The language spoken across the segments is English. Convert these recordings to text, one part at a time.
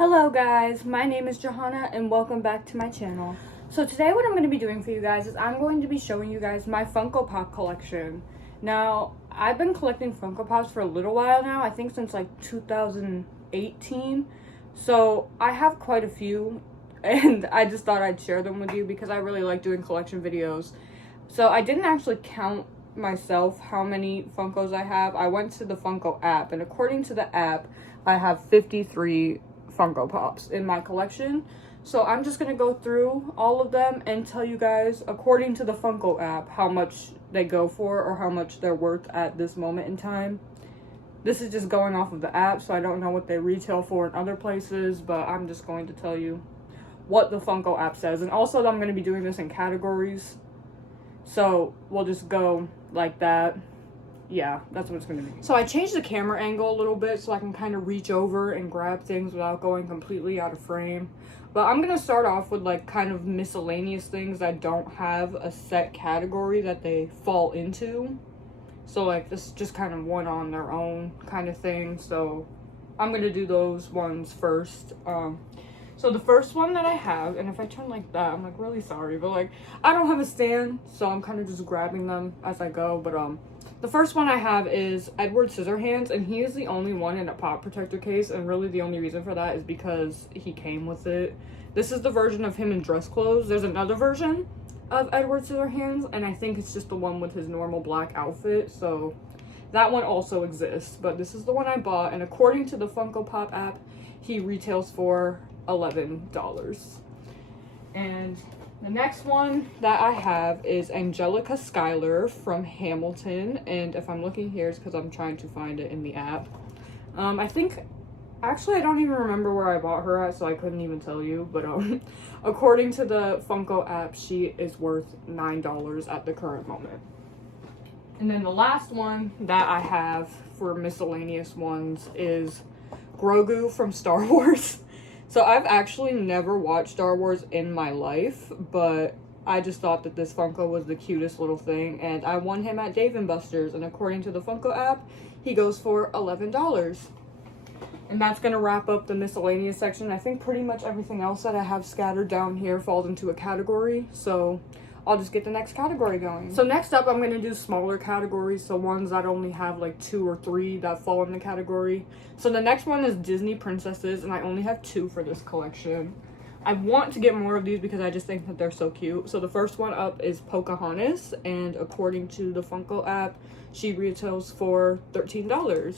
Hello guys, my name is Johanna and welcome back to my channel. So today what I'm going to be doing for you guys is I'm going to be showing you guys my Funko Pop collection. Now, I've been collecting Funko Pops for a little while now, I think since like 2018. So I have quite a few and I just thought I'd share them with you because I really like doing collection videos. So I didn't actually count myself how many Funkos I have. I went to the Funko app and according to the app, I have 53 Funko Pops in my collection. So I'm just gonna go through all of them and tell you guys, according to the Funko app, how much they go for or how much they're worth at this moment in time. This is just going off of the app, so I don't know what they retail for in other places, but I'm just going to tell you what the Funko app says. And also I'm gonna be doing this in categories, so we'll just go like that. Yeah, that's what it's gonna be. So I changed the camera angle a little bit so I can kind of reach over and grab things without going completely out of frame. But I'm gonna start off with like kind of miscellaneous things that don't have a set category that they fall into. So like this is just kind of one on their own kind of thing. So I'm gonna do those ones first. So the first one that I have, and if I turn like that, I'm like really sorry, but like I don't have a stand, so I'm kind of just grabbing them as I go. But the first one I have is Edward Scissorhands, and he is the only one in a pop protector case, and really the only reason for that is because he came with it. This is the version of him in dress clothes. There's another version of Edward Scissorhands, and I think it's just the one with his normal black outfit, so that one also exists. But this is the one I bought, and according to the Funko Pop app, he retails for $11. And the next one that I have is Angelica Schuyler from Hamilton, and if I'm looking here, it's because I'm trying to find it in the app. I think, actually I don't even remember where I bought her at, so I couldn't even tell you, but according to the Funko app, she is worth $9 at the current moment. And then the last one that I have for miscellaneous ones is Grogu from Star Wars. So I've actually never watched Star Wars in my life, but I just thought that this Funko was the cutest little thing, and I won him at Dave & Buster's, and according to the Funko app, he goes for $11. And that's going to wrap up the miscellaneous section. I think pretty much everything else that I have scattered down here falls into a category, so I'll just get the next category going. So next up, I'm going to do smaller categories, so ones that only have like 2 or 3 that fall in the category. So the next one is Disney princesses, and I only have 2 for this collection. I want to get more of these because I just think that they're so cute. So the first one up is Pocahontas, and according to the Funko app, she retails for $13.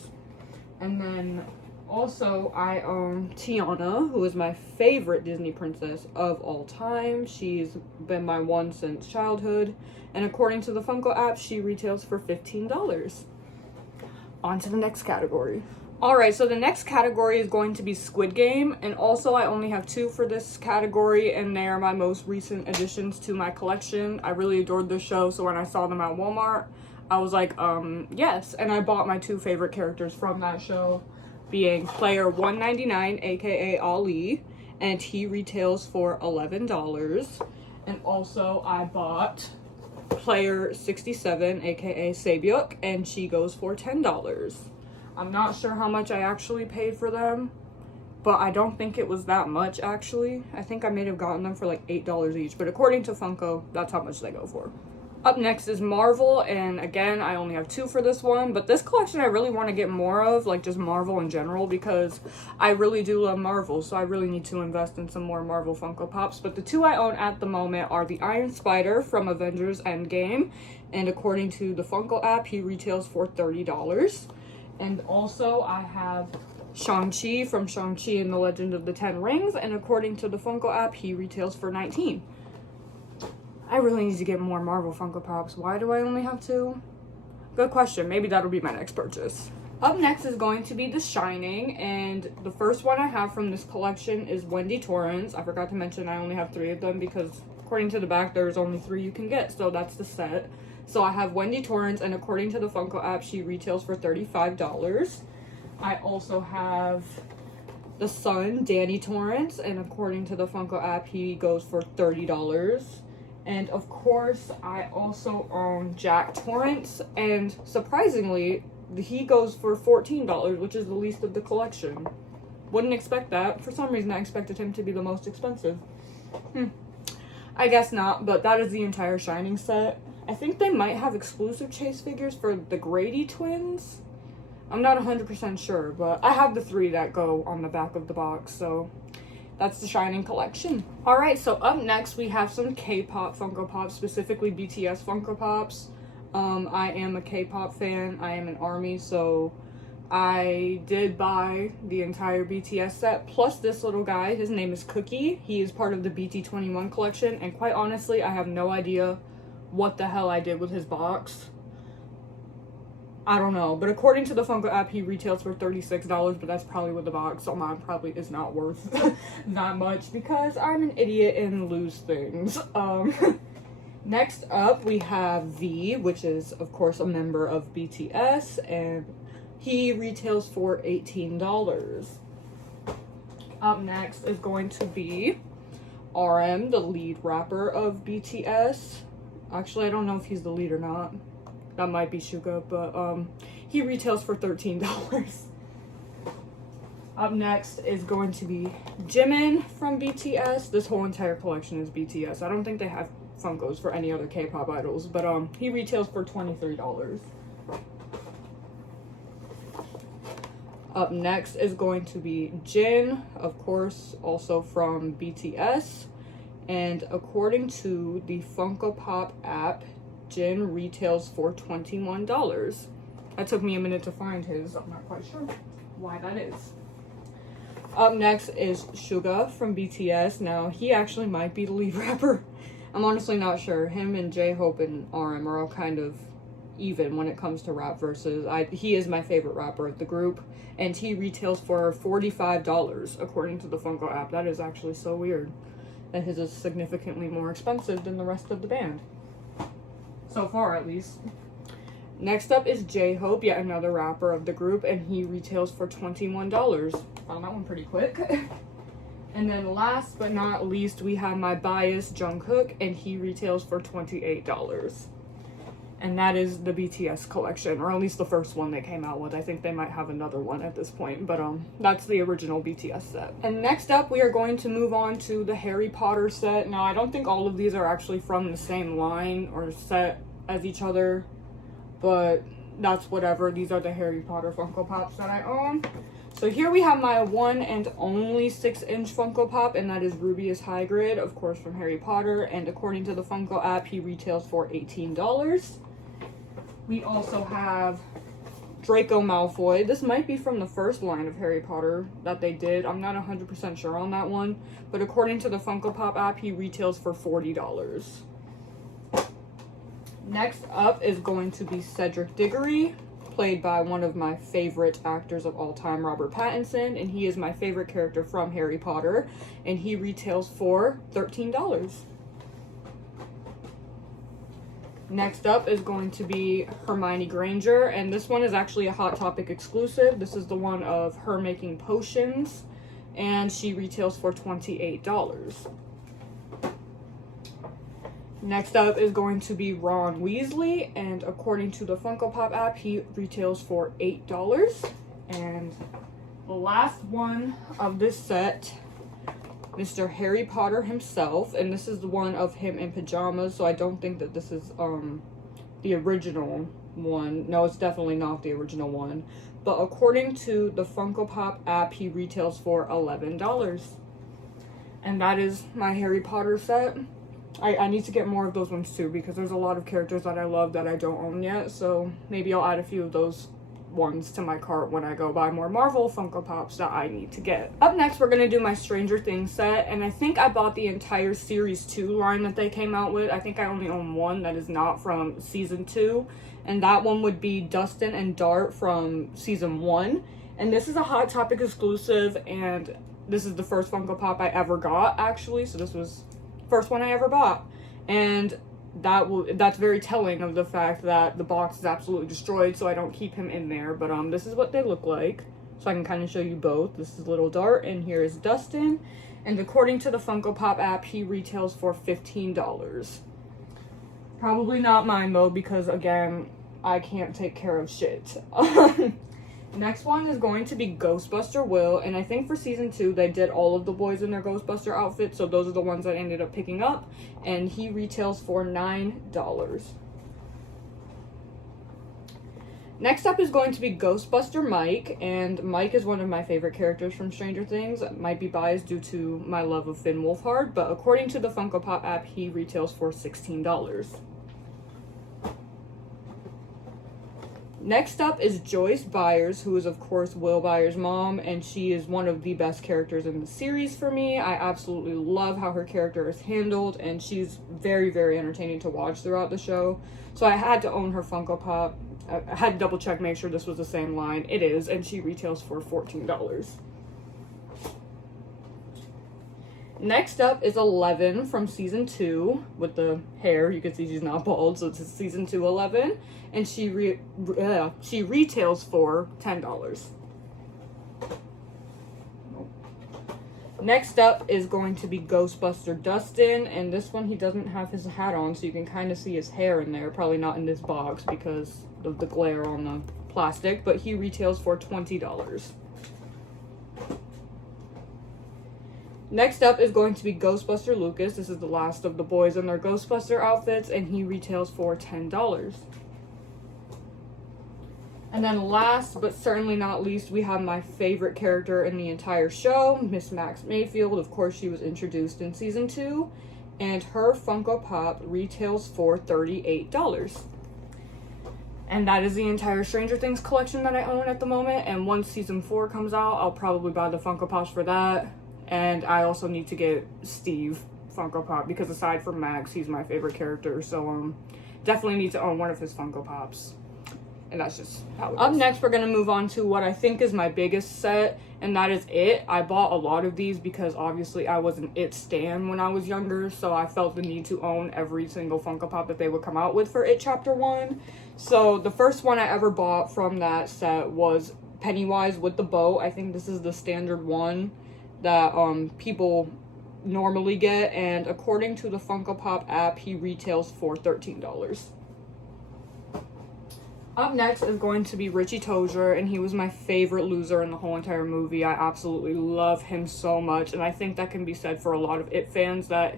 And then also, I own Tiana, who is my favorite Disney princess of all time. She's been my one since childhood. And according to the Funko app, she retails for $15. On to the next category. Alright, so the next category is going to be Squid Game. And also, I only have 2 for this category, and they are my most recent additions to my collection. I really adored this show, so when I saw them at Walmart, I was like, yes. And I bought my 2 favorite characters from that show, being player 199, aka Ali, and he retails for $11. And also I bought player 67, aka Sabyuk, and she goes for $10. I'm not sure how much I actually paid for them, but I don't think it was that much actually. I think I may have gotten them for like $8 each, but according to Funko, that's how much they go for. Up next is Marvel, and again, I only have 2 for this one, but this collection I really want to get more of, like just Marvel in general, because I really do love Marvel, so I really need to invest in some more Marvel Funko Pops. But the 2 I own at the moment are the Iron Spider from Avengers Endgame, and according to the Funko app, he retails for $30. And also, I have Shang-Chi from Shang-Chi and the Legend of the Ten Rings, and according to the Funko app, he retails for $19. I really need to get more Marvel Funko Pops. Why do I only have 2? Good question. Maybe that'll be my next purchase. Up next is going to be The Shining, and the first one I have from this collection is Wendy Torrance. I forgot to mention I only have 3 of them because according to the back, there's only 3 you can get, so that's the set. So I have Wendy Torrance, and according to the Funko app, she retails for $35. I also have the son, Danny Torrance, and according to the Funko app, he goes for $30. And of course, I also own Jack Torrance, and surprisingly, he goes for $14, which is the least of the collection. Wouldn't expect that. For some reason, I expected him to be the most expensive. I guess not, but that is the entire Shining set. I think they might have exclusive chase figures for the Grady twins. I'm not 100% sure, but I have the 3 that go on the back of the box, so that's the Shining collection. Alright, so up next we have some K-pop Funko Pops, specifically BTS Funko Pops. I am a K-pop fan. I am an ARMY, so I did buy the entire BTS set, plus this little guy. His name is Cookie. He is part of the BT21 collection, and quite honestly, I have no idea what the hell I did with his box. I don't know, but according to the Funko app, he retails for $36, but that's probably with the box, so mine probably is not worth that much because I'm an idiot and lose things. Next up, we have V, which is, of course, a member of BTS, and he retails for $18. Up next is going to be RM, the lead rapper of BTS. Actually, I don't know if he's the lead or not. That might be Suga, but he retails for $13. Up next is going to be Jimin from BTS. This whole entire collection is BTS. I don't think they have Funkos for any other K-pop idols, but he retails for $23. Up next is going to be Jin, of course, also from BTS. And according to the Funko Pop app, Jin retails for $21. That took me a minute to find his. I'm not quite sure why that is. Up next is Suga from BTS. Now, he actually might be the lead rapper. I'm honestly not sure. Him and J-Hope and RM are all kind of even when it comes to rap verses. He is my favorite rapper of the group, and he retails for $45 according to the Funko app. That is actually so weird that his is significantly more expensive than the rest of the band. So far, at least. Next up is J-Hope, yet another rapper of the group, and he retails for $21. Found that one pretty quick. And then last but not least, we have my bias, Jungkook, and he retails for $28. And that is the BTS collection, or at least the first one they came out with. I think they might have another one at this point, but that's the original BTS set. And next up, we are going to move on to the Harry Potter set. Now, I don't think all of these are actually from the same line or set as each other, but that's whatever. These are the Harry Potter Funko Pops that I own. So here we have my one and only 6-inch Funko Pop, and that is Rubius Hagrid, of course, from Harry Potter. And according to the Funko app, he retails for $18. We also have Draco Malfoy. This might be from the first line of Harry Potter that they did. I'm not 100% sure on that one. But according to the Funko Pop app, he retails for $40. Next up is going to be Cedric Diggory, played by one of my favorite actors of all time, Robert Pattinson. And he is my favorite character from Harry Potter. And he retails for $13. Next up is going to be Hermione Granger, and this one is actually a Hot Topic exclusive. This is the one of her making potions, and she retails for $28. Next up is going to be Ron Weasley, and according to the Funko Pop app, he retails for $8. And the last one of this set, Mr. Harry Potter himself, and this is the one of him in pajamas, so I don't think that this is the original one. No, it's definitely not the original one. But according to the Funko Pop app, he retails for $11. And that is my Harry Potter set. I need to get more of those ones too, because there's a lot of characters that I love that I don't own yet, so maybe I'll add a few of those ones to my cart when I go buy more Marvel Funko Pops that I need to get. Up next, we're gonna do my Stranger Things set, and I think I bought the entire Series 2 line that they came out with. I think I only own one that is not from Season 2, and that one would be Dustin and Dart from Season 1. And this is a Hot Topic exclusive, and this is the first Funko Pop I ever got, actually, so this was the first one I ever bought. And that's very telling of the fact that the box is absolutely destroyed, so I don't keep him in there. But this is what they look like, so I can kind of show you both. This is little Dart, and here is Dustin. And according to the Funko Pop app, he retails for $15. Probably not mine though, because again, I can't take care of shit. Next one is going to be Ghostbuster Will, and I think for season 2 they did all of the boys in their Ghostbuster outfits, so those are the ones I ended up picking up, and he retails for $9. Next up is going to be Ghostbuster Mike, and Mike is one of my favorite characters from Stranger Things. It might be biased due to my love of Finn Wolfhard, but according to the Funko Pop app, he retails for $16. Next up is Joyce Byers, who is of course Will Byers' mom, and she is one of the best characters in the series for me. I absolutely love how her character is handled, and she's very, very entertaining to watch throughout the show. So I had to own her Funko Pop. I had to double check, make sure this was the same line. It is, and she retails for $14. Next up is 11 from season 2 with the hair. You can see she's not bald, so it's season 2 11, and she retails for $10. Next up is going to be Ghostbuster Dustin, and this one he doesn't have his hat on, so you can kind of see his hair in there. Probably not in this box because of the glare on the plastic, but he retails for $20. Next up is going to be Ghostbuster Lucas. This is the last of the boys in their Ghostbuster outfits, and he retails for $10. And then last, but certainly not least, we have my favorite character in the entire show, Miss Max Mayfield. Of course, she was introduced in season 2, and her Funko Pop retails for $38. And that is the entire Stranger Things collection that I own at the moment, and once season 4 comes out, I'll probably buy the Funko Pops for that. And I also need to get Steve Funko Pop, because aside from Max, he's my favorite character, so definitely need to own one of his Funko Pops. And that's just how it is. Up next, we're going to move on to what I think is my biggest set, and that is It. I bought a lot of these because obviously I was an It stan when I was younger, so I felt the need to own every single Funko Pop that they would come out with for It Chapter 1. So the first one I ever bought from that set was Pennywise with the bow. I think this is the standard one that people normally get, and according to the Funko Pop app, he retails for $13. Up next is going to be Richie Tozier, and he was my favorite loser in the whole entire movie. I absolutely love him so much, and I think that can be said for a lot of It fans, that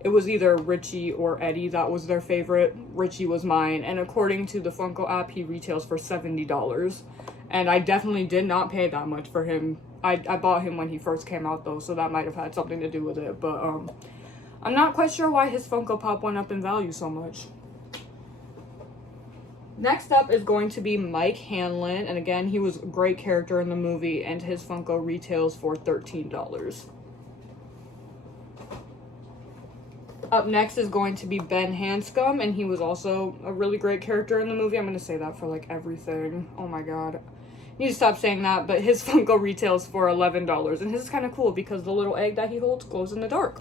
it was either Richie or Eddie that was their favorite. Richie was mine, and according to the Funko app, he retails for $70. And I definitely did not pay that much for him. I bought him when he first came out, though, so that might have had something to do with it. But I'm not quite sure why his Funko Pop went up in value so much. Next up is going to be Mike Hanlon, and again, he was a great character in the movie, and his Funko retails for $13. Up next is going to be Ben Hanscom, and he was also a really great character in the movie. I'm going to say that for, like, everything. Oh my god. I need to stop saying that, but his Funko retails for $11, and his is kind of cool because the little egg that he holds glows in the dark.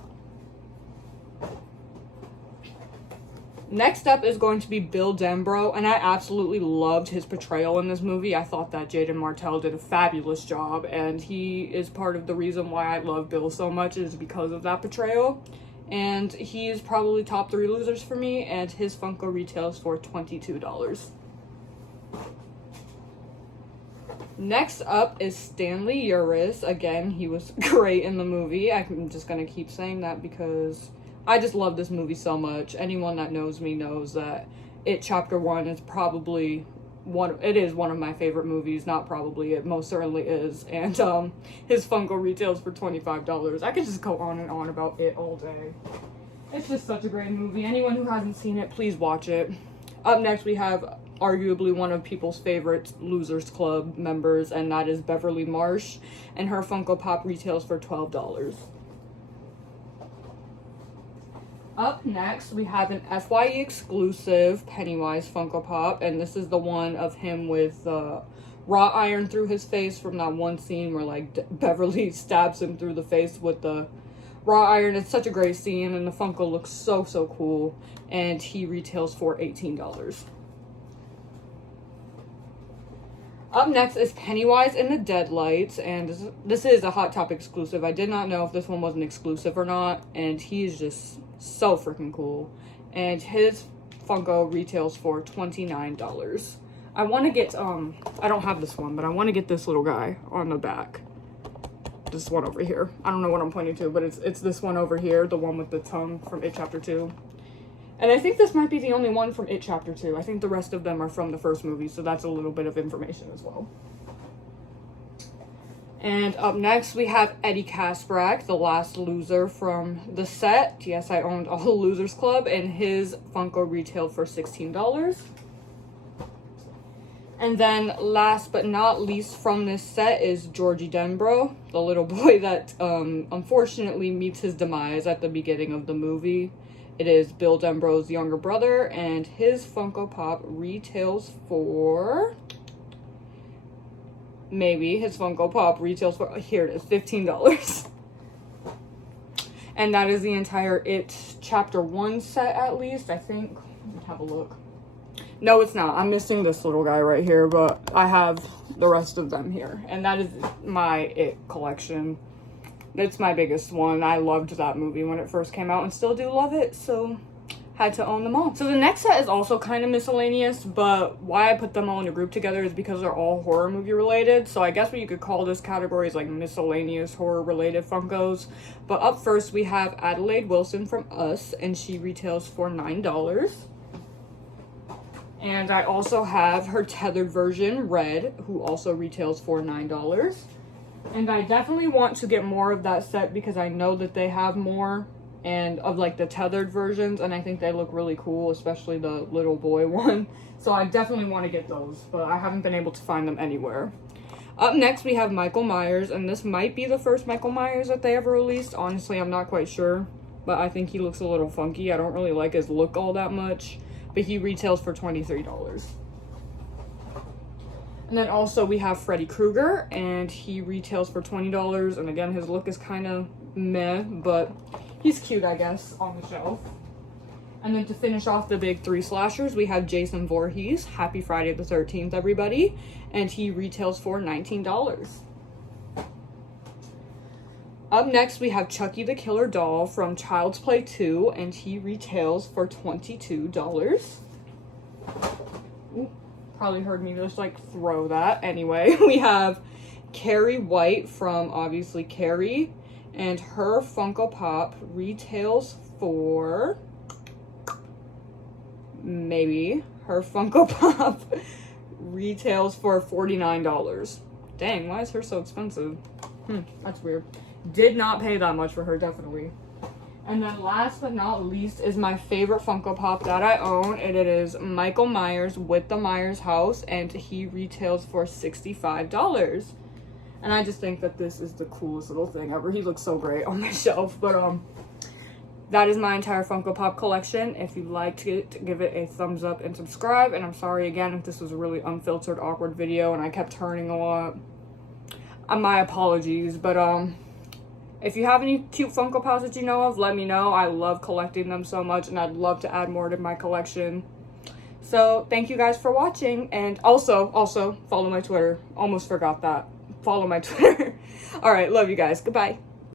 Next up is going to be Bill Denbrough, and I absolutely loved his portrayal in this movie. I thought that Jaden Martell did a fabulous job, and he is part of the reason why I love Bill so much is because of that portrayal. And he is probably top 3 losers for me, and his Funko retails for $22. Next up is Stanley Uris. Again, he was great in the movie. I'm just gonna keep saying that because I just love this movie so much. Anyone that knows me knows that It Chapter 1 is probably one of my favorite movies. Not probably, it most certainly is. And his Funko retails for $25. I could just go on and on about It all day. It's just such a great movie. Anyone who hasn't seen it, please watch it. Up next, we have arguably one of people's favorite Losers Club members, and that is Beverly Marsh, and her Funko Pop retails for $12. Up next, we have an FYE exclusive Pennywise Funko Pop, and this is the one of him with wrought iron through his face from that one scene where, like, Beverly stabs him through the face with the wrought iron. It's such a great scene, and the Funko looks so, so cool, and he retails for $18. Up next is Pennywise in the Deadlights, and this is a Hot Topic exclusive. I did not know if this one was an exclusive or not, and he's just so freaking cool. And his Funko retails for $29. I want to get, I don't have this one, but I want to get this little guy on the back. This one over here. I don't know what I'm pointing to, but it's this one over here, the one with the tongue from It Chapter 2. And I think this might be the only one from It Chapter 2. I think the rest of them are from the first movie, so that's a little bit of information as well. And up next, we have Eddie Kasprak, the last loser from the set. Yes, I owned all the Losers Club, and his Funko retailed for $16. And then last but not least from this set is Georgie Denbrough, the little boy that unfortunately meets his demise at the beginning of the movie. It is Bill Denbrough's younger brother, and his Funko Pop retails for... Maybe his Funko Pop retails for, here it is, $15. And that is the entire It Chapter 1 set, at least, I think. Let me have a look. No, it's not. I'm missing this little guy right here, but I have the rest of them here. And that is my It collection. It's my biggest one. I loved that movie when it first came out and still do love it, so had to own them all. So the next set is also kind of miscellaneous, but why I put them all in a group together is because they're all horror movie related. So I guess what you could call this category is like miscellaneous horror related Funkos. But up first we have Adelaide Wilson from Us, and she retails for $9. And I also have her tethered version, Red, who also retails for $9. And I definitely want to get more of that set because I know that they have more and of like the tethered versions, and I think they look really cool, especially the little boy one. So I definitely want to get those, but I haven't been able to find them anywhere. Up next we have Michael Myers, and this might be the first Michael Myers that they ever released. Honestly, I'm not quite sure, but I think he looks a little funky. I don't really like his look all that much, but he retails for $23. And then also we have Freddy Krueger, and he retails for $20, and again, his look is kind of meh, but he's cute, I guess, on the shelf. And then to finish off the big three slashers, we have Jason Voorhees. Happy Friday the 13th, everybody. And he retails for $19. Up next, we have Chucky the Killer Doll from Child's Play 2, and he retails for $22. Ooh, probably heard me just like throw that. Anyway, we have Carrie White from obviously Carrie, and her Funko Pop retails for, maybe, her Funko Pop retails for $49. Dang, why is her so expensive? That's weird. Did not pay that much for her, definitely. And then last but not least is my favorite Funko Pop that I own, and it is Michael Myers with the Myers house, and he retails for $65. And I just think that this is the coolest little thing ever. He looks so great on my shelf. But that is my entire Funko Pop collection. If you liked it, give it a thumbs up and subscribe. And I'm sorry again if this was a really unfiltered, awkward video and I kept turning a lot. My apologies. But if you have any cute Funko Pops that you know of, let me know. I love collecting them so much, and I'd love to add more to my collection. So thank you guys for watching. And also follow my Twitter. Almost forgot that. Follow my Twitter. All right, love you guys. Goodbye.